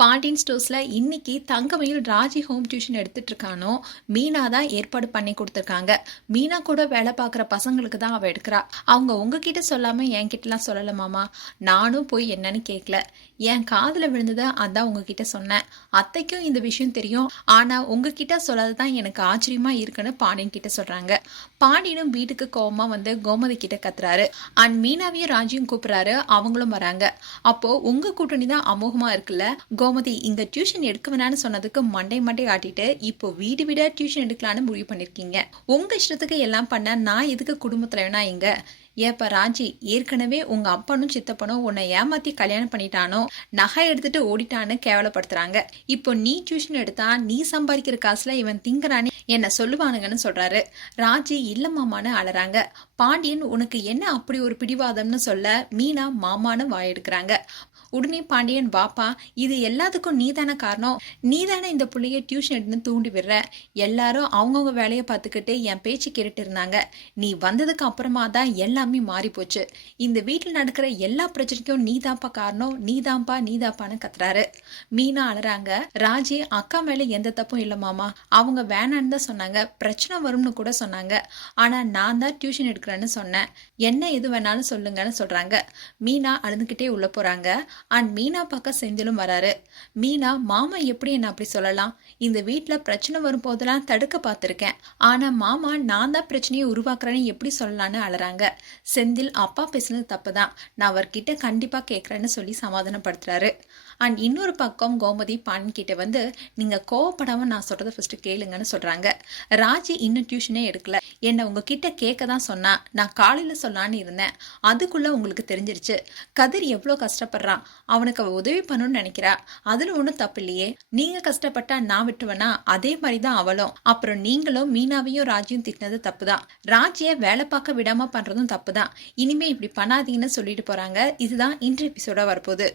பாண்டியன் ஸ்டோர்ஸில் இன்னைக்கு தங்கமயில் Raji home tuition எடுத்துகிட்டு இருக்கானோ மீனா தான் ஏற்பாடு பண்ணி கொடுத்துருக்காங்க. மீனா கூட வேலை பார்க்குற பசங்களுக்கு தான் அவள் எடுக்கிறா. அவங்க உங்ககிட்ட சொல்லாமல் என்கிட்டலாம் சொல்லலை மாமா. நானும் போய் என்னன்னு கேட்கல என் காதில் விழுந்ததை அதான் உங்ககிட்ட சொன்னேன். அத்தைக்கும் இந்த விஷயம் தெரியும். ஆனால் உங்ககிட்ட சொல்லாது தான் எனக்கு ஆச்சரியமாக இருக்குன்னு பாண்டியன் கிட்ட சொல்கிறாங்க பாண்டியனும் வீட்டுக்கு கோபமாக வந்து கோமதி கிட்ட கத்துறாரு. அண்ட் மீனாவையும் ராஜியும் கூப்பிட்றாரு. அவங்களும் வராங்க. அப்போ உங்க கூட்டணி தான் அமோகமாக இருக்குல்ல? கோ கோமதி இங்கே டியூஷன் எடுக்க வேணாம்னு சொன்னதுக்கு மண்டை மண்டை ஆட்டிட்டு இப்போ வீடு வீடா டியூஷன் எடுக்கலான்னு முடிவு பண்ணியிருக்கீங்க உங்கள் இஷ்டத்துக்கு எல்லாம் பண்ண நான் எதுக்கு குடும்பத்தில் வேணா இங்க? ஏப்பா ராஜி ஏற்கனவே உங்க அப்பனும் சித்தப்பனும் உன்னை ஏமாத்தி கல்யாணம் பண்ணிட்டானோ நகை எடுத்துட்டு ஓடிட்டான்னு கேவலப்படுத்துறாங்க. இப்போ நீ டியூஷன் எடுத்தா நீ சம்பாதிக்கிற காசுல இவன் திங்கறானே என்ன சொல்லுவானுங்கன்னு சொல்றாரு. ராஜி இல்ல மாமான்னு அலறாங்க பாண்டியன் உனக்கு என்ன அப்படி ஒரு பிடிவாதம்னு சொல்ல? மீனா மாமான்னு வாயெடுக்கிறாங்க. உடனே பாண்டியன் வாப்பா இது எல்லாத்துக்கும் நீ தானே காரணம்? நீ தானே இந்த பிள்ளைய டியூஷன் எடுத்துன்னு தூண்டி விடுற? எல்லாரும் அவங்கவுங்க வேலையை பார்த்துக்கிட்டு என் பேச்சு கேட்டுட்டு இருந்தாங்க. நீ வந்ததுக்கு அப்புறமா தான் எல்லாமே மாறி போச்சு இந்த வீட்டில் நடக்கிற எல்லா பிரச்சனைக்கும் நீ தான்ப்பா காரணம்? நீ தான்ப்பா நீ தான்ப்பான்னு கத்துறாரு. மீனா அழறாங்க. ராஜி அக்கா மேல எந்த தப்பும் இல்லை மாமா. அவங்க வேணான்னு தான் சொன்னாங்க. பிரச்சனை வரும்னு கூட சொன்னாங்க. ஆனா நான் தான் டியூஷன் எடுக்கிறேன்னு சொன்னேன். என்ன எது வேணாலும் சொல்லுங்கன்னு சொல்றாங்க. மீனா அழுதுகிட்டே உள்ள போறாங்க. அண்ட் மீனா பார்க்க செந்திலும் வராரு. மீனா மாமா எப்படி என்ன அப்படி சொல்லலாம்? இந்த வீட்டில் பிரச்சனை வரும் போதெல்லாம் தடுக்க பார்த்துருக்கேன். ஆனால் மாமா நான் தான் பிரச்சனையை உருவாக்குறேன்னு எப்படி சொல்லலான்னு அலறாங்க. செந்தில் அப்பா பேசுனது தப்பு தான் நான் அவர்கிட்ட கண்டிப்பாக கேட்குறேன்னு சொல்லி சமாதானப்படுத்துறாரு. அண்ட் இன்னொரு பக்கம் கோமதி பாண்டியன் கிட்ட வந்து நீங்கள் கோவப்படாமல் நான் சொல்கிறத ஃபஸ்ட்டு கேளுங்கன்னு சொல்கிறாங்க ராஜி இன்னும் டியூஷனே எடுக்கல. என்னை உங்ககிட்ட கேட்க தான் சொன்னா. நான் காலையில் சொல்லான்னு இருந்தேன். அதுக்குள்ளே உங்களுக்கு தெரிஞ்சிருச்சு. கதிர் எவ்வளோ கஷ்டப்படுறான். அவனுக்கு அவ உதவி பண்ணணும்னு நினைக்கிறா. அதில் ஒன்றும் தப்பு இல்லையே நீங்கள் கஷ்டப்பட்டா நான் விட்டுவேனா அதே மாதிரி தான் அவளும். அப்புறம் நீங்களும் மீனாவையும் ராஜியும் திட்டினது தப்பு தான் ராஜியை வேலை பார்க்க விடாமல் பண்ணுறதும் தப்பு தான் இனிமே இப்படி பண்ணாதீங்கன்னு சொல்லிட்டு போகிறாங்க இதுதான் இன்று எபிசோட வரப்போகுது.